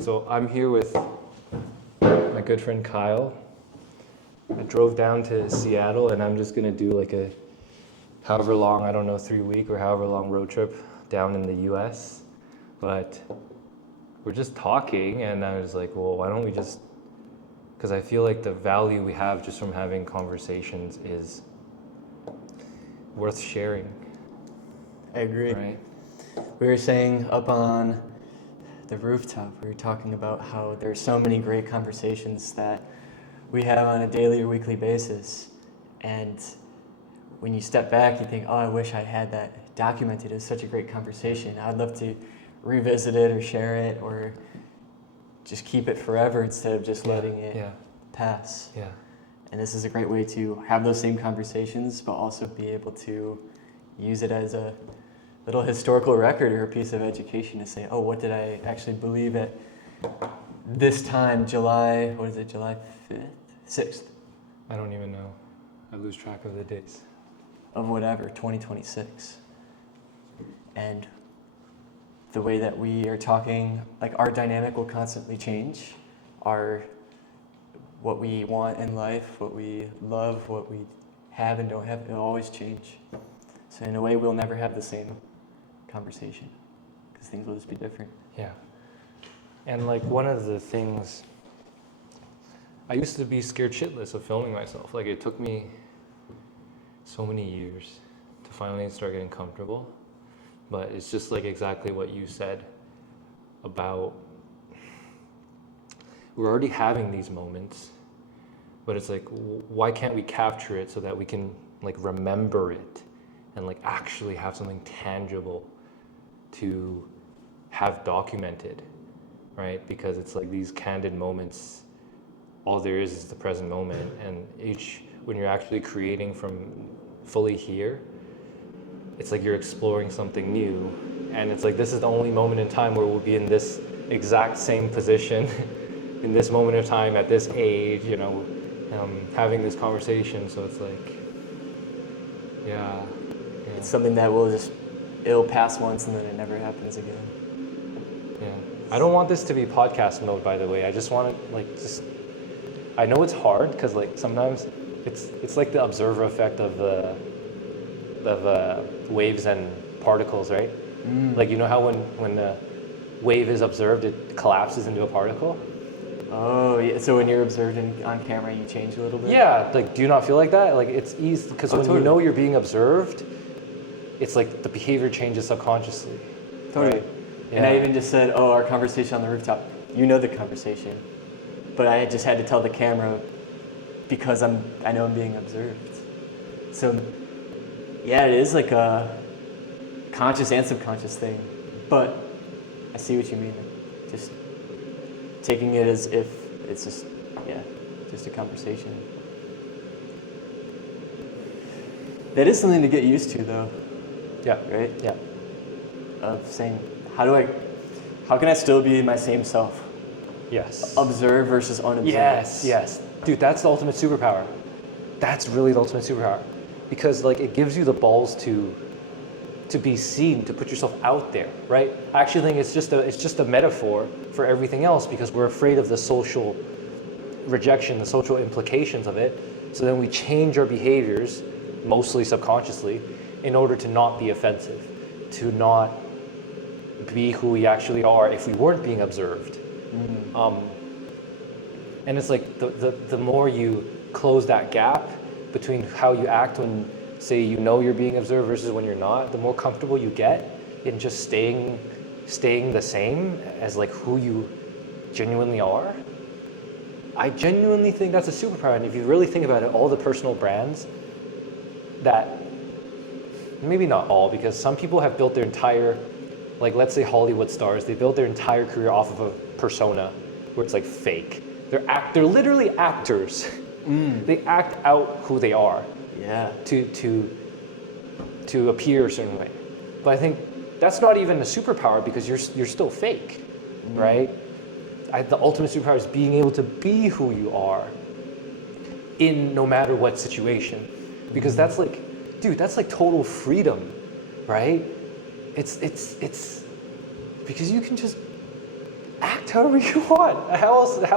So I'm here with my good friend Kyle. I drove down to Seattle and I'm just gonna do like a however long, I don't know, 3 week or however long road trip down in the US. But we're just talking and I was like, well, why don't we just, because I feel like the value we have just from having conversations is worth sharing. I agree. Right? We were saying up on the rooftop, we were talking about how there's so many great conversations that we have on a daily or weekly basis. And when you step back, you think, oh, I wish I had that documented. It was such a great conversation. I'd love to revisit it or share it or just keep it forever instead of just letting it pass. Yeah. And this is a great way to have those same conversations, but also be able to use it as a little historical record or a piece of education to say, oh, what did I actually believe at this time, July 5th? 6th? I don't even know. I lose track of the dates. Of whatever, 2026. And the way that we are talking, like our dynamic will constantly change. What we want in life, what we love, what we have and don't have, it'll always change. So in a way, we'll never have the same conversation because things will just be different. Yeah. And like one of the things, I used to be scared shitless of filming myself. Like it took me so many years to finally start getting comfortable. But it's just like exactly what you said about we're already having these moments, but it's like, why can't we capture it so that we can like remember it and like actually have something tangible to have documented, right? Because it's like these candid moments, all there is the present moment, and when you're actually creating from fully here, it's like you're exploring something new, and it's like this is the only moment in time where we'll be in this exact same position in this moment of time at this age, having this conversation. So it's like, yeah. It's something that it'll pass once and then it never happens again. Yeah. I don't want this to be podcast mode, by the way. I just want to I know it's hard because like sometimes it's like the observer effect of waves and particles, right? Like you know how when the wave is observed, it collapses into a particle? Oh, yeah. So when you're observed on camera, you change a little bit? Yeah, like do you not feel like that? Like it's easy, because when totally. you know you're being observed, it's like the behavior changes subconsciously. Totally. Right? Yeah. And I even just said, oh, our conversation on the rooftop, you know the conversation. But I just had to tell the camera because I know I'm being observed. So yeah, it is like a conscious and subconscious thing. But I see what you mean. Just taking it as if it's just a conversation. That is something to get used to though. Yeah. Right? Yeah. Of saying, how can I still be my same self? Yes. Observe versus unobserved. Yes. Dude, that's the ultimate superpower. That's really the ultimate superpower. Because like it gives you the balls to be seen, to put yourself out there, right? I actually think it's just a metaphor for everything else, because we're afraid of the social rejection, the social implications of it. So then we change our behaviors, mostly subconsciously, in order to not be offensive, to not be who we actually are if we weren't being observed. And it's like the more you close that gap between how you act when, say, you know you're being observed versus when you're not, the more comfortable you get in just staying the same as like who you genuinely are. I genuinely think that's a superpower. And if you really think about it, all the personal brands that, maybe not all, because some people have built their entire, like let's say Hollywood stars, they build their entire career off of a persona where it's like fake. They're literally actors. They act out who they are. Yeah. To appear a certain way. But I think that's not even a superpower, because you're still fake, right? The ultimate superpower is being able to be who you are in no matter what situation, because that's like, dude, that's like total freedom, right? It's because you can just act however you want. How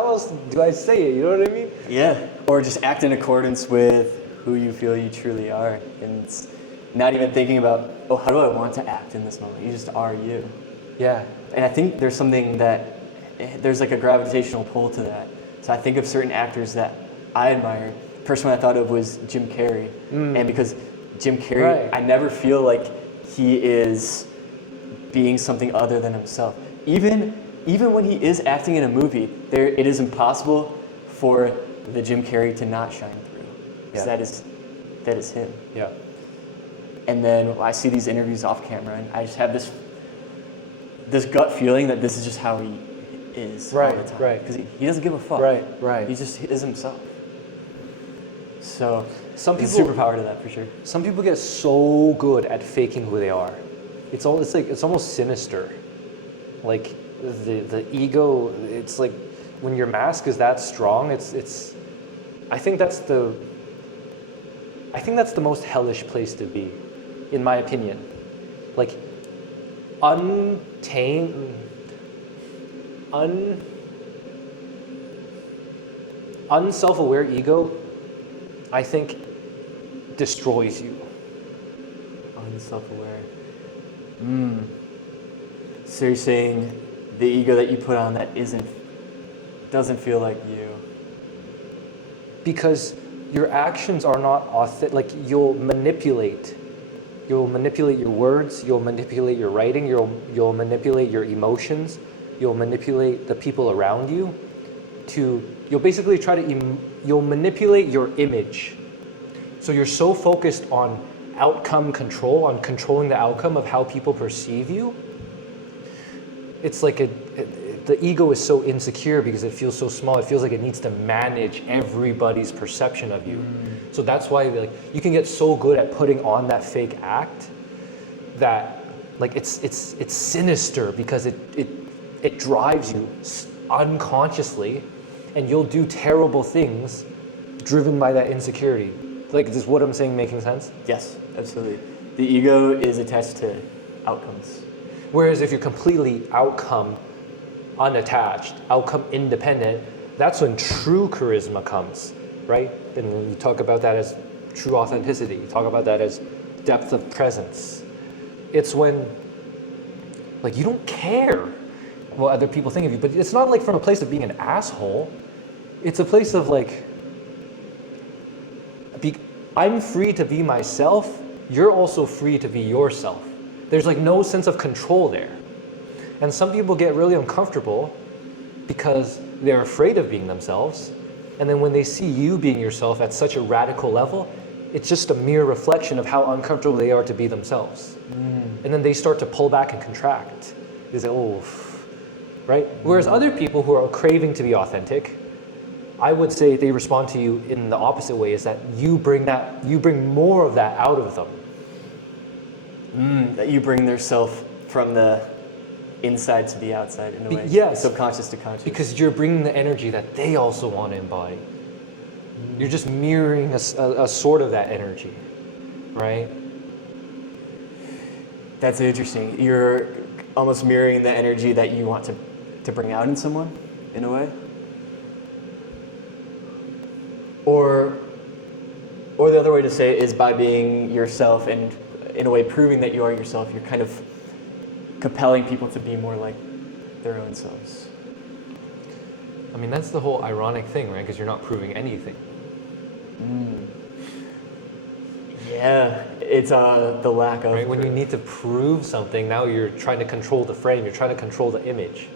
else do I say it? You know what I mean? Yeah, or just act in accordance with who you feel you truly are, and it's not even thinking about, oh, how do I want to act in this moment? You just are you. Yeah. And I think there's something that, there's like a gravitational pull to that. So I think of certain actors that I admire. The person I thought of was Jim Carrey. And because Jim Carrey, Right. I never feel like he is being something other than himself. Even when he is acting in a movie, it is impossible for the Jim Carrey to not shine through. Because that is him. Yeah. And then I see these interviews off camera, and I just have this gut feeling that this is just how he is all the time. Right. Because he doesn't give a fuck. Right. He just is himself. So Some there's people- a superpower to that for sure. Some people get so good at faking who they are. It's almost sinister. Like the ego, it's like when your mask is that strong, it's I think that's the most hellish place to be, in my opinion. Like unself-aware ego, I think, destroys you. Unself-aware. So you're saying the ego that you put on that doesn't feel like you. Because your actions are not authentic. Like you'll manipulate your words, you'll manipulate your writing, you'll manipulate your emotions, you'll manipulate the people around you. You'll basically you'll manipulate your image. So you're so focused on outcome control, on controlling the outcome of how people perceive you. It's like the ego is so insecure because it feels so small. It feels like it needs to manage everybody's perception of you. So that's why like you can get so good at putting on that fake act that like it's sinister because it drives you unconsciously, and you'll do terrible things driven by that insecurity. Like, is what I'm saying making sense? Yes, absolutely. The ego is attached to outcomes. Whereas if you're completely outcome unattached, outcome independent, that's when true charisma comes, right? And you talk about that as true authenticity. You talk about that as depth of presence. It's when, like, you don't care what other people think of you, but it's not like from a place of being an asshole. It's a place of like, I'm free to be myself. You're also free to be yourself. There's like no sense of control there. And some people get really uncomfortable because they're afraid of being themselves. And then when they see you being yourself at such a radical level, it's just a mere reflection of how uncomfortable they are to be themselves. And then they start to pull back and contract. They say, oh, right? Whereas other people who are craving to be authentic, I would say they respond to you in the opposite way, is that you bring more of that out of them. That you bring their self from the inside to the outside in a way. Yes. Subconscious to conscious. Because you're bringing the energy that they also want to embody. You're just mirroring a sort of that energy, right? That's interesting. You're almost mirroring the energy that you want to bring out in someone, in a way. Or the other way to say it is by being yourself and in a way proving that you are yourself, you're kind of compelling people to be more like their own selves. I mean, that's the whole ironic thing, right? Because you're not proving anything. Yeah, it's the lack of. Right? When you need to prove something, now you're trying to control the frame, you're trying to control the image.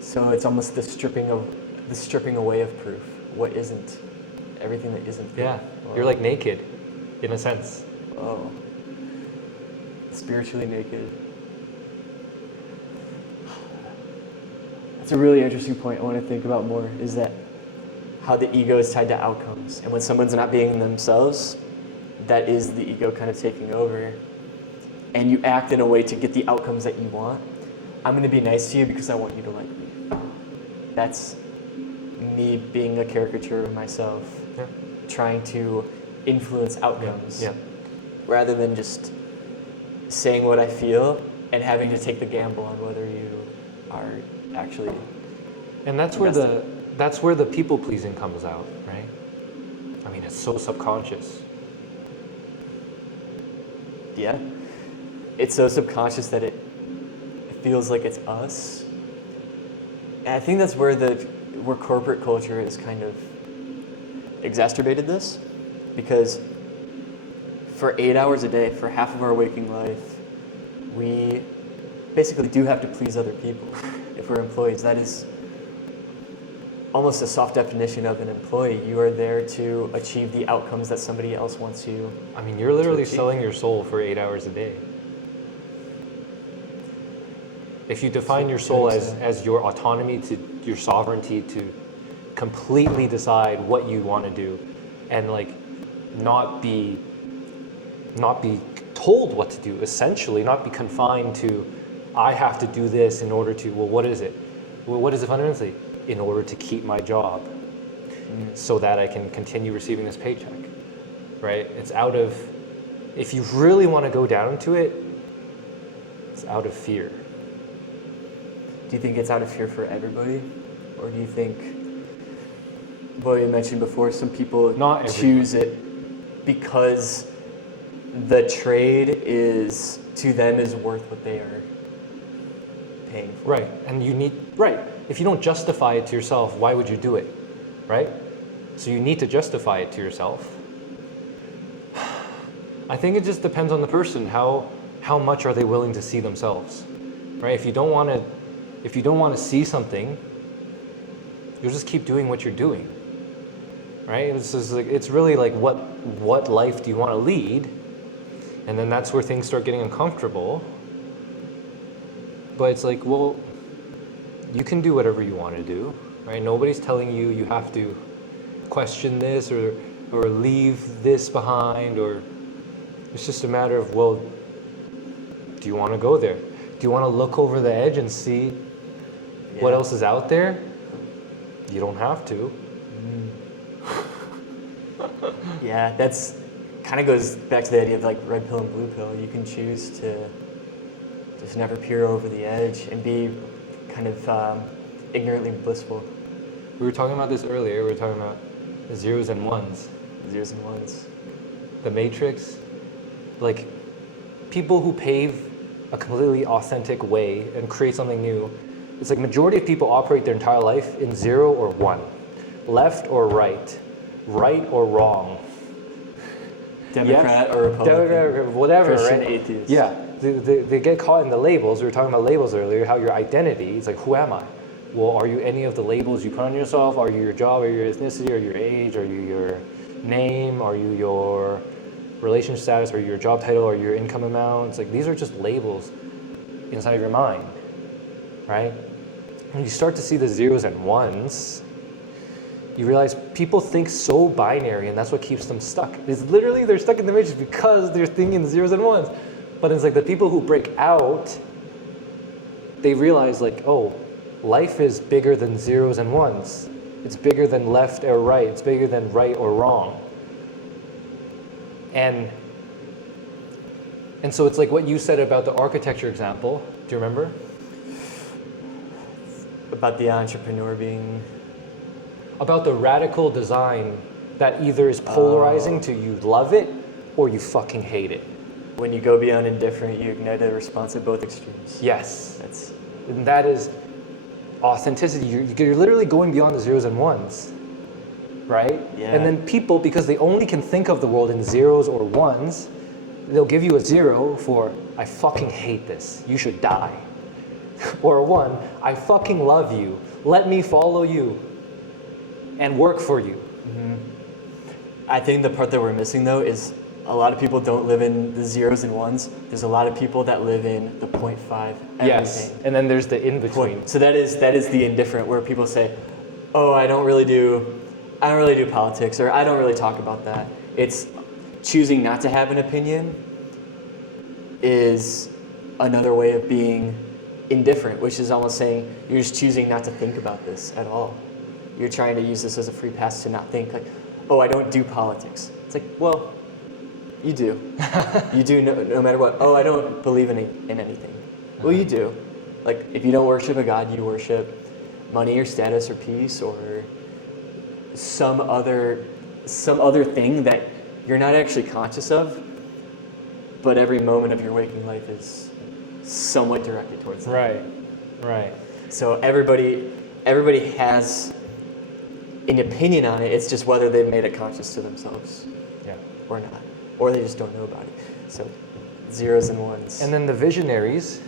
So it's almost the stripping away of proof. What isn't? Everything that isn't proof. Yeah, Wow. you're like naked, in a sense. Oh. Spiritually naked. That's a really interesting point I want to think about more, is that how the ego is tied to outcomes. And when someone's not being themselves, that is the ego kind of taking over. And you act in a way to get the outcomes that you want. I'm going to be nice to you because I want you to like me. That's me being a caricature of myself, trying to influence outcomes. Yeah. Rather than just saying what I feel and having to take the gamble on whether you are actually. And that's where the people pleasing comes out, right? I mean, it's so subconscious. Yeah. It's so subconscious that it feels like it's us. And I think that's where corporate culture has kind of exacerbated this, because for 8 hours a day, for half of our waking life, we basically do have to please other people. If we're employees, that is almost a soft definition of an employee. You are there to achieve the outcomes that somebody else wants you. I mean, you're literally selling your soul for 8 hours a day. If you define your soul as your autonomy, to your sovereignty to completely decide what you want to do, and like not be told what to do, essentially, not be confined to, I have to do this in order to, well, what is it? Well, what is it fundamentally? In order to keep my job, so that I can continue receiving this paycheck, right? It's out of, if you really want to go down to it, it's out of fear. Do you think it's out of fear for everybody? Or do you think, well, you mentioned before, some people choose it because the trade is, to them, is worth what they are paying for? Right, and you need, right. If you don't justify it to yourself, why would you do it, right? So you need to justify it to yourself. I think it just depends on the person. How much are they willing to see themselves, right? If you don't want to see something, you'll just keep doing what you're doing, right? It's really like what life do you want to lead, and then that's where things start getting uncomfortable. But it's like, well, you can do whatever you want to do, right? Nobody's telling you you have to question this or leave this behind, or it's just a matter of, well, do you want to go there? Do you want to look over the edge and see what else is out there? You don't have to. Yeah, that's kind of goes back to the idea of like red pill and blue pill. You can choose to just never peer over the edge and be kind of ignorantly blissful. We were talking about this earlier. We were talking about the zeros and ones. Zeros and ones. The Matrix. Like, people who pave a completely authentic way and create something new, it's like majority of people operate their entire life in 0 or 1. Left or right. Right or wrong. Democrat or Republican. Democrat, whatever, Christian, right? atheist. Yeah. They get caught in the labels. We were talking about labels earlier, how your identity, it's like, who am I? Well, are you any of the labels you put on yourself? Are you your job, or your ethnicity, or your age? Are you your name? Are you your relationship status, or your job title, or your income amount? It's like, these are just labels inside of your mind, right? When you start to see the zeros and ones, you realize people think so binary, and that's what keeps them stuck. It's literally, they're stuck in the matrix because they're thinking the zeros and ones. But it's like the people who break out, they realize like, oh, life is bigger than zeros and ones. It's bigger than left or right. It's bigger than right or wrong. And so it's like what you said about the architecture example. Do you remember? About the entrepreneur being... About the radical design that either is polarizing to you love it or you fucking hate it. When you go beyond indifferent, you ignite a response at both extremes. Yes. And that is authenticity. You're literally going beyond the zeros and ones, right? Yeah. And then people, because they only can think of the world in zeros or ones, they'll give you a 0 for, I fucking hate this. You should die. Or a 1, I fucking love you. Let me follow you and work for you. Mm-hmm. I think the part that we're missing, though, is a lot of people don't live in the zeros and ones. There's a lot of people that live in the 0.5 everything. Yes, and then there's the in-between. So that is the indifferent, where people say, oh, I don't really do politics, or I don't really talk about that. It's choosing not to have an opinion is another way of being indifferent, which is almost saying you're just choosing not to think about this at all. You're trying to use this as a free pass to not think like, oh, I don't do politics. It's like, well, You do. You do no matter what. Oh, I don't believe in anything. Well, you do. Like, if you don't worship a God, you worship money or status or peace or some other thing that you're not actually conscious of, but every moment of your waking life is somewhat directed towards that. Right. So everybody has an opinion on it. It's just whether they've made it conscious to themselves, Yeah. or not, or they just don't know about it. So zeros and ones. And then the visionaries,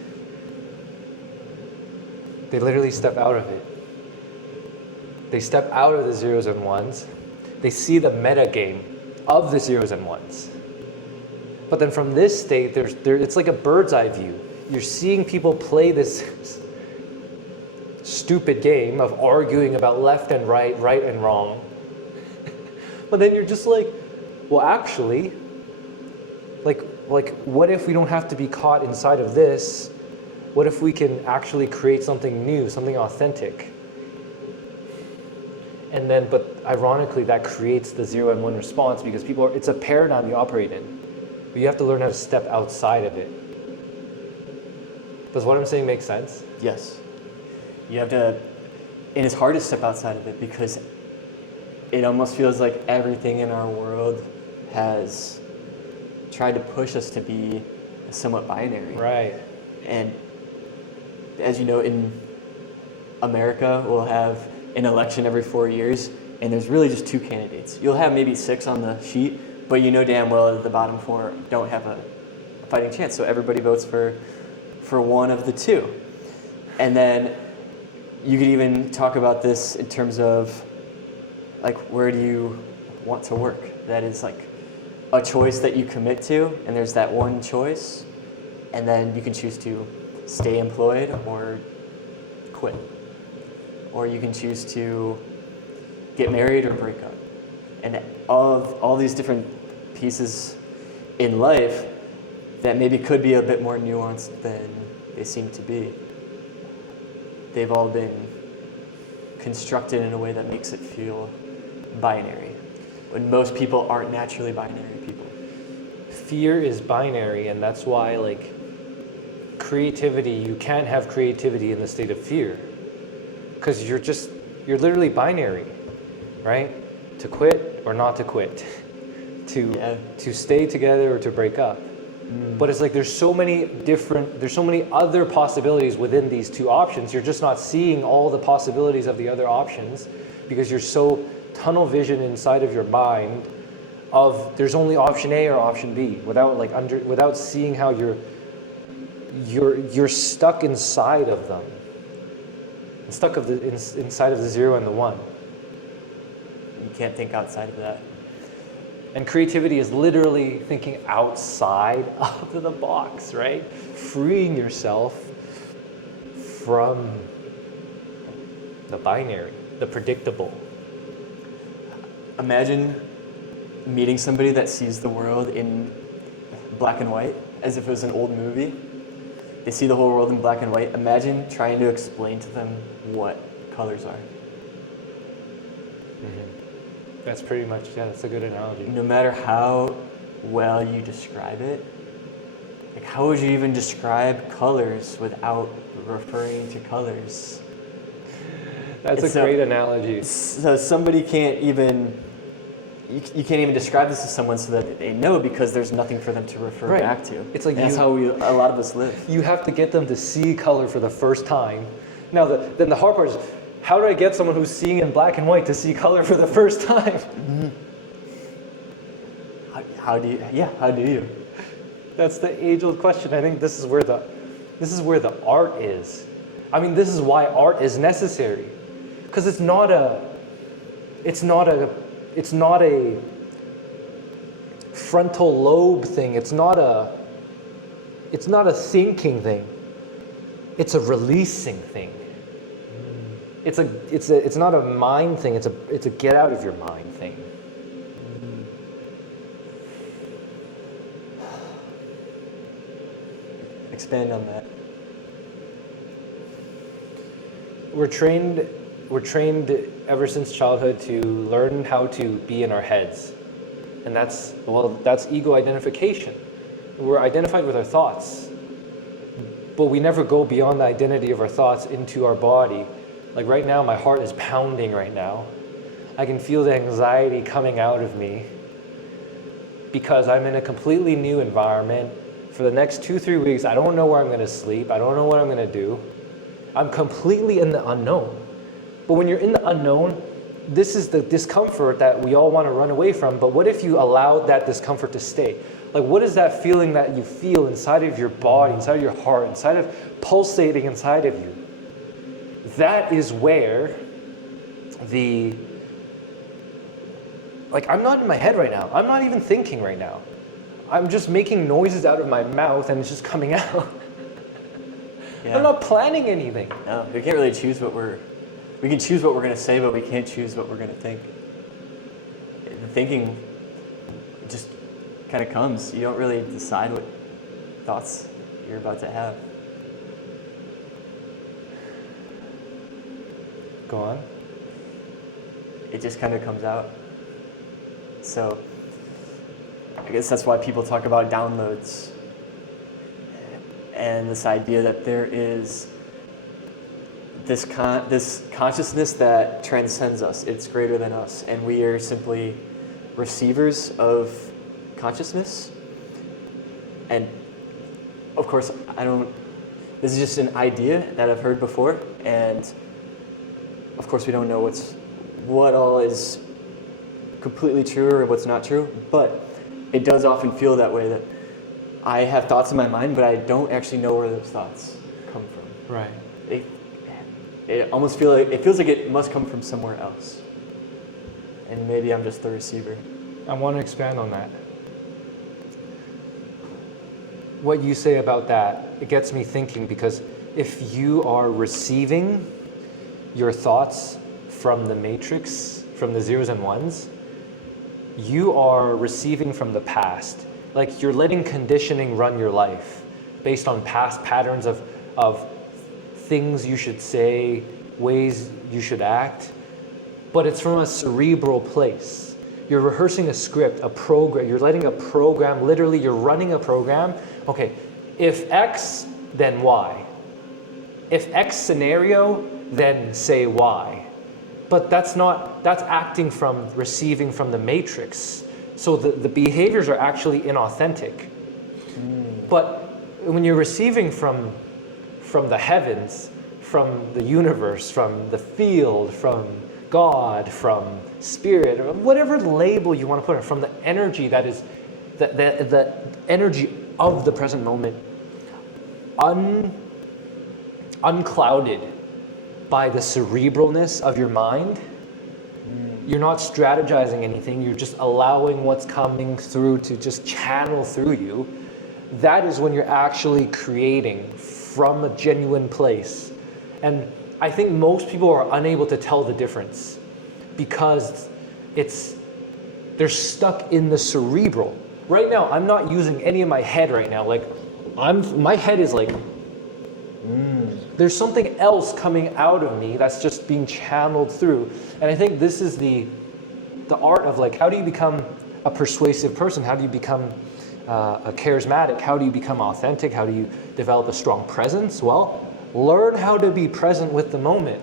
they literally step out of it. They step out of the zeros and ones. They see the meta game of the zeros and ones. But then from this state, it's like a bird's eye view. You're seeing people play this stupid game of arguing about left and right and wrong. But then you're just like, well, actually, like what if we don't have to be caught inside of this? What if we can actually create something new, something authentic? And then, but ironically, that creates the 0 and 1 response because it's a paradigm you operate in. But you have to learn how to step outside of it. Does what I'm saying make sense? Yes. You have to, and it's hard to step outside of it because it almost feels like everything in our world has tried to push us to be somewhat binary. Right. And as you know, in America, we'll have an election every 4 years, and there's really just 2 candidates. You'll have maybe 6 on the sheet, but you know damn well that the bottom 4 don't have a fighting chance. So everybody votes for one of the 2. And then you could even talk about this in terms of, like, where do you want to work? That is like a choice that you commit to, and there's that one choice, and then you can choose to stay employed or quit. Or you can choose to get married or break up. And all these different pieces in life that maybe could be a bit more nuanced than they seem to be. They've all been constructed in a way that makes it feel binary, when most people aren't naturally binary people. Fear is binary, and that's why, like, creativity, you can't have creativity in the state of fear. Because you're literally binary, right? To quit or not to quit. To stay together or to break up. But it's like there's so many other possibilities within these 2 options. You're just not seeing all the possibilities of the other options because you're so tunnel vision inside of your mind of there's only option A or option B without seeing how you're stuck inside of them. Stuck inside of the 0 and the 1. You can't think outside of that. And creativity is literally thinking outside of the box, right? Freeing yourself from the binary, the predictable. Imagine meeting somebody that sees the world in black and white, as if it was an old movie. They see the whole world in black and white. Imagine trying to explain to them what colors are. That's pretty much, that's a good analogy. No matter how well you describe it, like, how would you even describe colors without referring to colors? That's a great analogy. So somebody can't even, you can't even describe this to someone so that they know, because there's nothing for them to refer back to. It's like that's how a lot of us live. You have to get them to see color for the first time. Now, then the hard part is, how do I get someone who's seeing in black and white to see color for the first time? How do you? That's the age-old question. I think this is where the art is. I mean, this is why art is necessary, because it's not a frontal lobe thing. It's not a thinking thing. It's a releasing thing. It's not a mind thing. It's a get out of your mind thing. Expand on that. We're trained ever since childhood to learn how to be in our heads, And that's ego identification. We're identified with our thoughts, but we never go beyond the identity of our thoughts into our body. Like right now, my heart is pounding right now. I can feel the anxiety coming out of me because I'm in a completely new environment. For the next 2-3 weeks, I don't know where I'm going to sleep. I don't know what I'm going to do. I'm completely in the unknown. But when you're in the unknown, this is the discomfort that we all want to run away from. But what if you allowed that discomfort to stay? Like, what is that feeling that you feel inside of your body, inside of your heart, inside of pulsating inside of you? That is where I'm not in my head right now. I'm not even thinking right now. I'm just making noises out of my mouth and it's just coming out. Yeah. I'm not planning anything. No, we can't really choose we can choose what we're going to say, but we can't choose what we're going to think. The thinking just kind of comes. You don't really decide what thoughts you're about to have. Go on. It just kind of comes out. So I guess that's why people talk about downloads and this idea that there is this consciousness that transcends us. It's greater than us, and we are simply receivers of consciousness. And of course, this is just an idea that I've heard before, and of course we don't know what all is completely true or what's not true, but it does often feel that way, that I have thoughts in my mind, but I don't actually know where those thoughts come from. Right. It almost feels like it must come from somewhere else. And maybe I'm just the receiver. I want to expand on that. What you say about that, it gets me thinking, because if you are receiving your thoughts from the matrix, from the zeros and ones, you are receiving from the past. Like, you're letting conditioning run your life based on past patterns of things you should say, ways you should act, but it's from a cerebral place. You're rehearsing a script, a program, you're letting a program, literally you're running a program. Okay, if X, then Y. If X scenario, then say Y. But that's acting from receiving from the matrix. So the behaviors are actually inauthentic. But when you're receiving from the heavens, from the universe, from the field, from God, from spirit, or whatever label you want to put it, from the energy that is the energy of the present moment, unclouded by the cerebralness of your mind, you're not strategizing anything, you're just allowing what's coming through to just channel through you. That is when you're actually creating from a genuine place. And I think most people are unable to tell the difference because they're stuck in the cerebral. Right now, I'm not using any of my head right now. Like, my head is like, there's something else coming out of me that's just being channeled through. And I think this is the art of, like, how do you become a persuasive person? How do you become a charismatic? How do you become authentic? How do you develop a strong presence? Well, learn how to be present with the moment,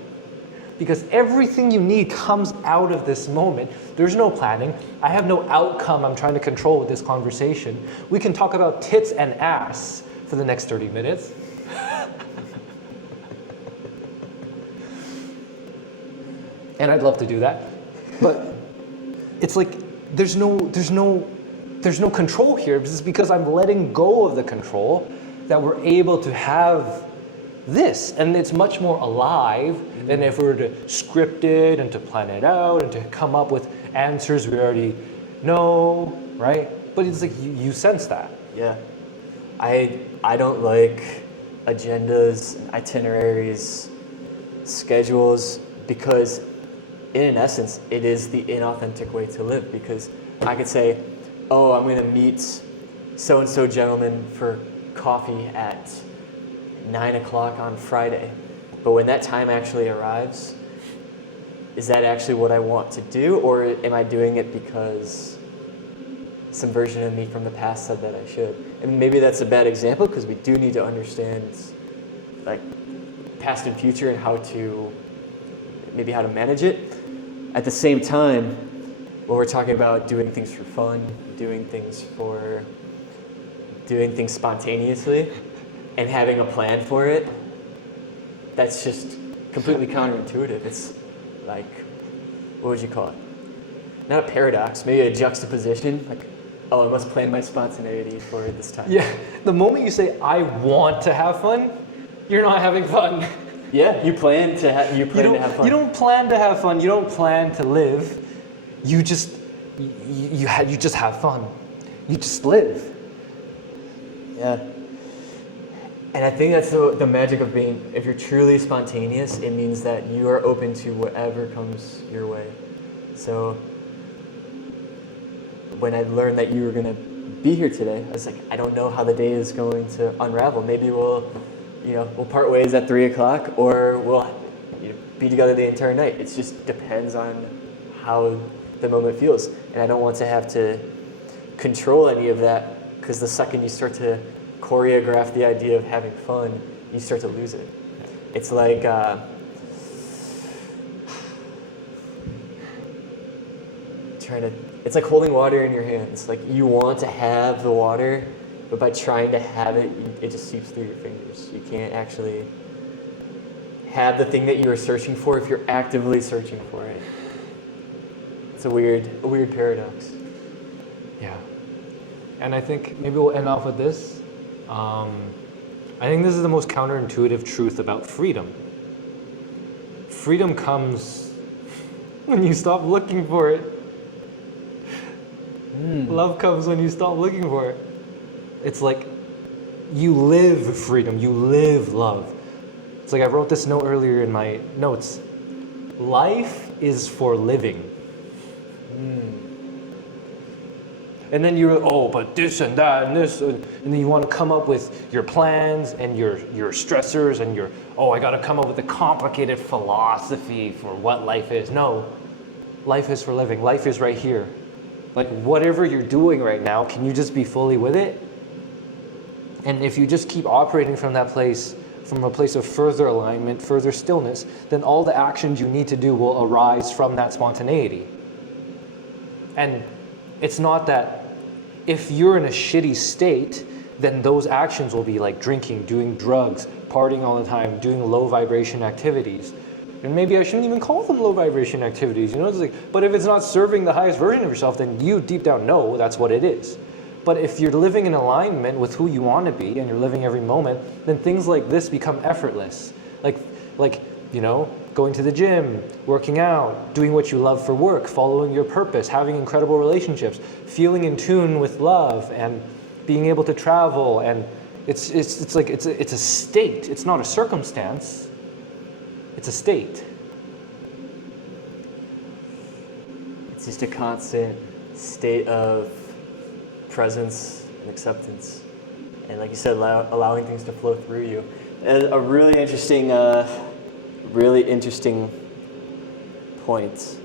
because everything you need comes out of this moment. There's no planning. I have no outcome I'm trying to control with this conversation. We can talk about tits and ass for the next 30 minutes. And I'd love to do that. But it's like there's no control here. It's because I'm letting go of the control that we're able to have this. And it's much more alive than if we were to script it and to plan it out and to come up with answers we already know, right? But it's like you sense that. Yeah. I don't like agendas, itineraries, schedules, because in essence, it is the inauthentic way to live. Because I could say, oh, I'm going to meet so-and-so gentleman for coffee at 9 o'clock on Friday. But when that time actually arrives, is that actually what I want to do? Or am I doing it because some version of me from the past said that I should. And maybe that's a bad example because we do need to understand like past and future and how to manage it. At the same time, when we're talking about doing things for fun, doing things spontaneously, and having a plan for it, that's just completely counterintuitive. It's like, what would you call it? Not a paradox, maybe a juxtaposition. Like, oh, I must plan my spontaneity for this time. Yeah, the moment you say, I want to have fun, you're not having fun. Yeah, you plan to have fun. You don't plan to have fun. You don't plan to live. You just have fun. You just live. Yeah. And I think that's the magic of being, if you're truly spontaneous, it means that you are open to whatever comes your way. So when I learned that you were going to be here today, I was like, I don't know how the day is going to unravel. Maybe we'll part ways at 3 o'clock, or we'll be together the entire night. It just depends on how the moment feels. And I don't want to have to control any of that, because the second you start to choreograph the idea of having fun, you start to lose it. It's like it's like holding water in your hands. Like, you want to have the water, but by trying to have it, it just seeps through your fingers. You can't actually have the thing that you are searching for if you're actively searching for it. It's a weird paradox. Yeah. And I think maybe we'll end off with this. I think this is the most counterintuitive truth about freedom. Freedom comes when you stop looking for it. Love comes when you stop looking for it. It's like you live freedom, you live love. It's like I wrote this note earlier in my notes. Life is for living. And then you're, but this and that and this, and then you want to come up with your plans and your stressors and I got to come up with a complicated philosophy for what life is. No, life is for living. Life is right here. Like, whatever you're doing right now, can you just be fully with it? And if you just keep operating from that place, from a place of further alignment, further stillness, then all the actions you need to do will arise from that spontaneity. And it's not that if you're in a shitty state, then those actions will be like drinking, doing drugs, partying all the time, doing low vibration activities. And maybe I shouldn't even call them low vibration activities, It's like, but if it's not serving the highest version of yourself, then you deep down know that's what it is. But if you're living in alignment with who you want to be and you're living every moment, then things like this become effortless. Like going to the gym, working out, doing what you love for work, following your purpose, having incredible relationships, feeling in tune with love, and being able to travel. And it's a state. It's not a circumstance. It's a state. It's just a constant state of presence and acceptance. And like you said, allowing things to flow through you. And a really interesting point.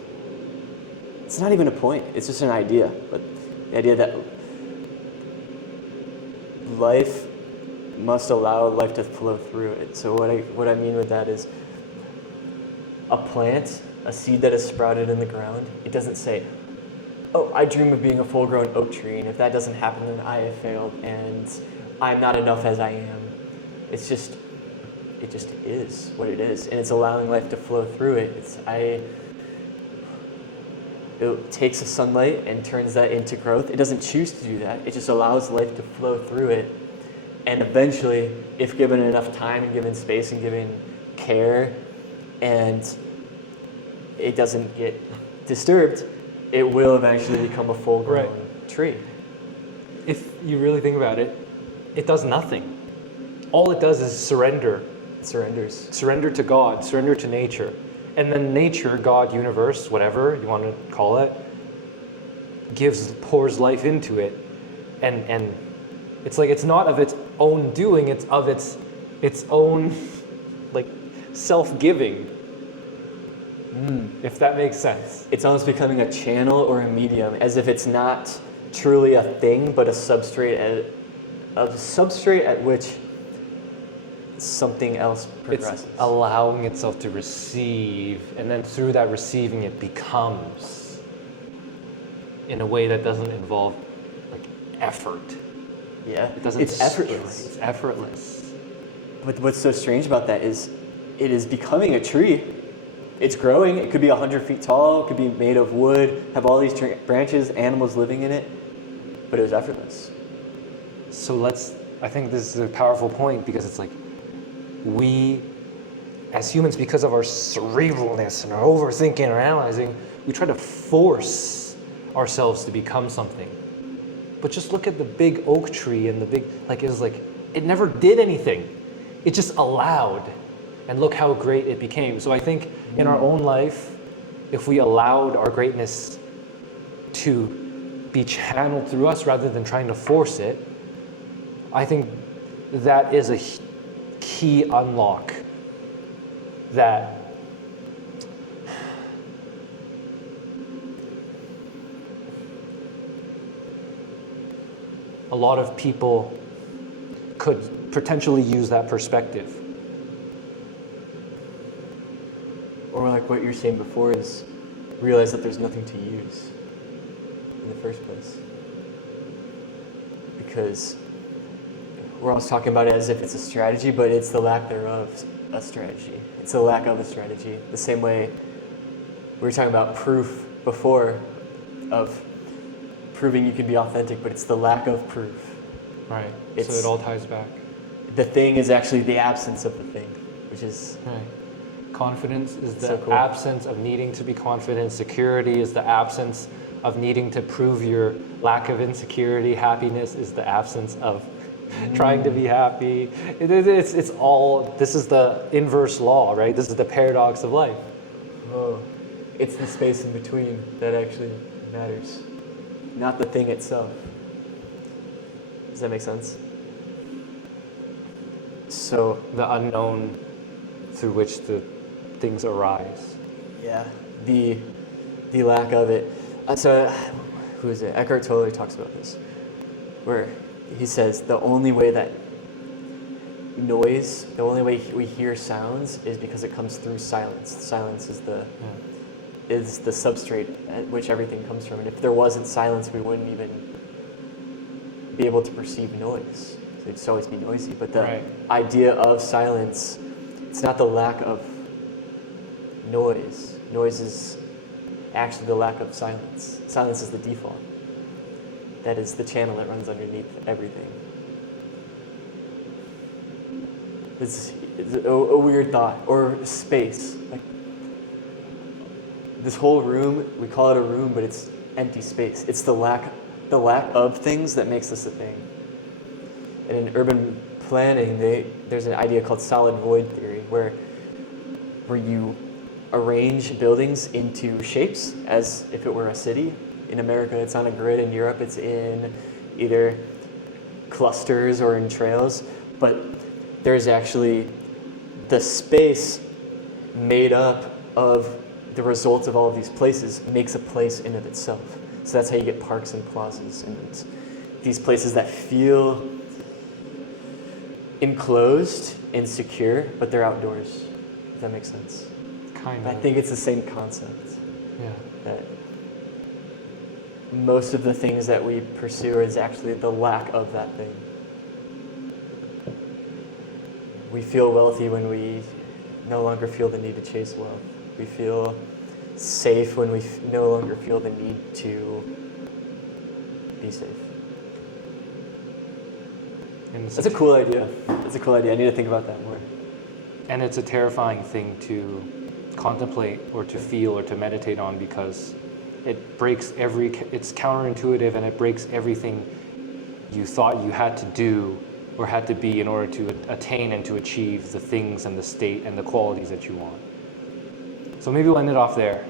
It's not even a point, it's just an idea. But the idea that life must allow life to flow through it. So what I mean with that is, a plant, a seed that is sprouted in the ground, it doesn't say, I dream of being a full-grown oak tree, and if that doesn't happen, then I have failed, and I'm not enough as I am. It just is what it is, and it's allowing life to flow through it. It takes the sunlight and turns that into growth. It doesn't choose to do that. It just allows life to flow through it, and eventually, if given enough time and given space and given care, and it doesn't get disturbed, it will eventually become a full-grown tree. If you really think about it, it does nothing. All it does is surrender. It surrenders. Surrender to God, surrender to nature. And then nature, God, universe, whatever you want to call it, pours life into it. And it's like, it's not of its own doing, it's of its own like self-giving. If that makes sense. It's almost becoming a channel or a medium, as if it's not truly a thing, but a substrate at which something else progresses. It's allowing itself to receive, and then through that receiving, it becomes in a way that doesn't involve like effort. Yeah, It doesn't. it's effortless. It's effortless. But what's so strange about that is it is becoming a tree. It's growing. It could be 100 feet tall. It could be made of wood, have all these branches, animals living in it. But it was effortless. So I think this is a powerful point because it's like we, as humans, because of our cerebralness and our overthinking and our analyzing, we try to force ourselves to become something. But just look at the big oak tree and the big, it never did anything. It just allowed. And look how great it became. So I think in our own life, if we allowed our greatness to be channeled through us rather than trying to force it, I think that is a key unlock that a lot of people could potentially use that perspective. Or like what you're saying before is realize that there's nothing to use in the first place. Because we're always talking about it as if it's a strategy, but it's the lack thereof a strategy. It's the lack of a strategy. The same way we were talking about proof before of proving you can be authentic, but it's the lack of proof. Right. So it all ties back. The thing is actually the absence of the thing, which is... Right. Confidence is the so cool. absence of needing to be confident. Security is the absence of needing to prove your lack of insecurity. Happiness is the absence of trying to be happy. It's all, this is the inverse law, right? This is the paradox of life. Oh, it's the space in between that actually matters, not the thing itself. Does that make sense? So the unknown through which the things arise. Yeah, the lack of it. So, who is it? Eckhart Tolle talks about this, where he says the only way that noise, the only way we hear sounds is because it comes through silence. Silence is the substrate at which everything comes from. And if there wasn't silence, we wouldn't even be able to perceive noise. So it'd just always be noisy. But the idea of silence, it's not the lack of noise. Noise is actually the lack of silence. Silence is the default. That is the channel that runs underneath everything. It's a weird thought. Or space. Like this whole room, we call it a room, but it's empty space. It's the lack of things that makes this a thing. And in urban planning, there's an idea called solid void theory, where you arrange buildings into shapes as if it were a city. In America, it's on a grid. In Europe, it's in either clusters or in trails. But there's actually the space made up of the results of all of these places makes a place in of itself. So that's how you get parks and plazas and these places that feel enclosed and secure, but they're outdoors. If that makes sense. Kind of. I think it's the same concept. Yeah. That most of the things that we pursue is actually the lack of that thing. We feel wealthy when we no longer feel the need to chase wealth. We feel safe when we no longer feel the need to be safe. That's a cool idea. That's a cool idea. I need to think about that more. And it's a terrifying thing to contemplate or to feel or to meditate on because it breaks it's counterintuitive and it breaks everything you thought you had to do or had to be in order to attain and to achieve the things and the state and the qualities that you want. So maybe we'll end it off there.